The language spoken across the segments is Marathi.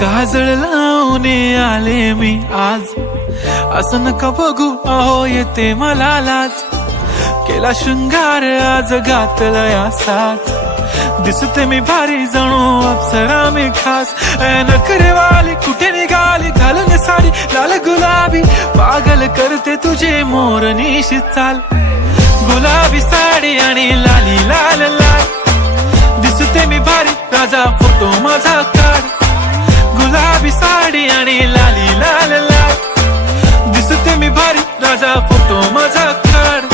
काजळ लावून आले मी आज, असं नका बघू अहो येते मला लाज. केला शृंगार आज घातलाय असाच, दिसते मी भारी जणू अप्सरा मी खास. नखरेवाली कुठे निघाली घालून साडी लाल गुलाबी, पागल करते तुझे मोरनीशी चाल. गुलाबी साडी आणि लाली लाल लाल, दिसते मी भारी राजा फोटो माझा काढ. गुलाबी साडी आणि लाली लाल लाल, दिसते मी भारी राजा फोटो माझा काढ.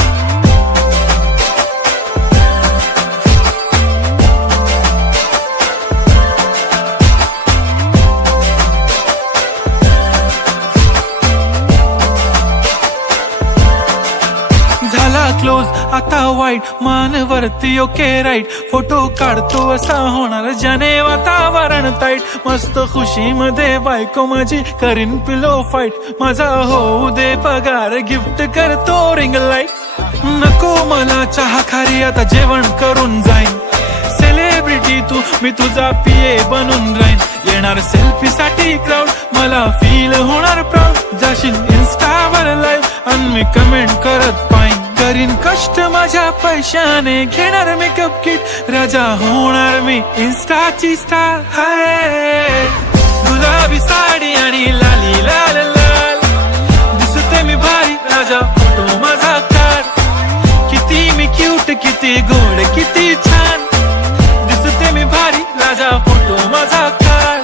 झाला क्लोज आता वाईट, मान वरती ओके राईट. फोटो काढतो असा होणार ज्याने वातावरण ताईट. मस्त खुशी मध्ये बायको माझी करीन पिलो फाईट. माझा होऊ दे पगार गिफ्ट करतो रिंग लाईट. नको मला चहा खारी आता जेवण करून जाईन. सेलिब्रिटी तू मी तुझा पिये बनून राहीन. येणार सेल्फी साठी क्राऊड मला फील होणार प्राऊड. जाशील इन्स्टावर लाईव्ह आणि मी कमेंट करत पाईन. करीन कष्ट माझ्या पैशाने घेणार मेकअप किट. राजा होणार मी इन्स्टाची स्टार. हाय गुलाबी साडी आणि लाली लाल लाल, दिसते मी भारी राजा फोटो माझा काढ. किती मी क्यूट किती गोड किती छान, दिसते मी भारी राजा फोटो माझा काढ.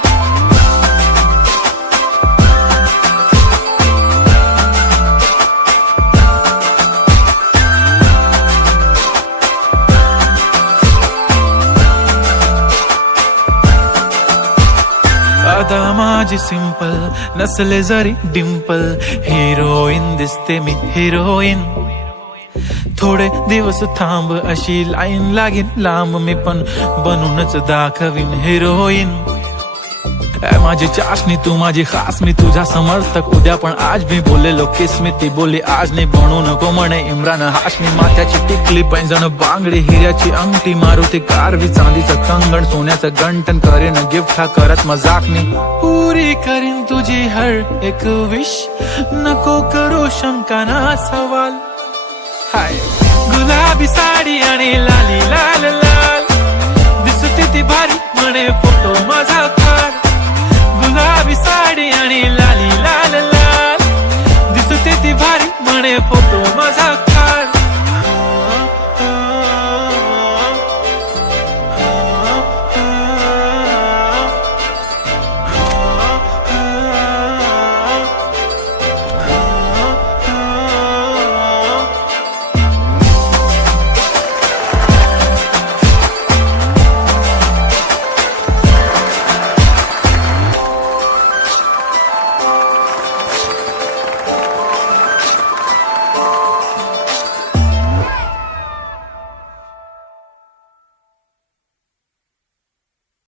आता माझी सिंपल नसले जरी डिंपल, हिरोईन दिसते मी हिरोईन. थोडे दिवस थांब अशी लाईन लागेल लांब, मी पण बनूनच दाखवीन हिरोईन. माझी चाशनी तू माझी खास, मी तुझा समर्थक उद्या पण आज मी बोललेलो किस मी ती बोली आज नाही. बनू नको म्हणे इम्रान हाशमी. माथ्याची टिकली पैंजण बांगडी हिऱ्याची अंगठी, मारुती कारवी चांदीचं कंगण सोन्याचं गंटन. करेन गिफ्ट हा करत मजाकनी, पुरी करीन तुझी हर एक विश. नको करू शंका ना सवाल. हाय गुलाबी साडी आणि लाली लाल लाल, दिसते ती भारी म्हणे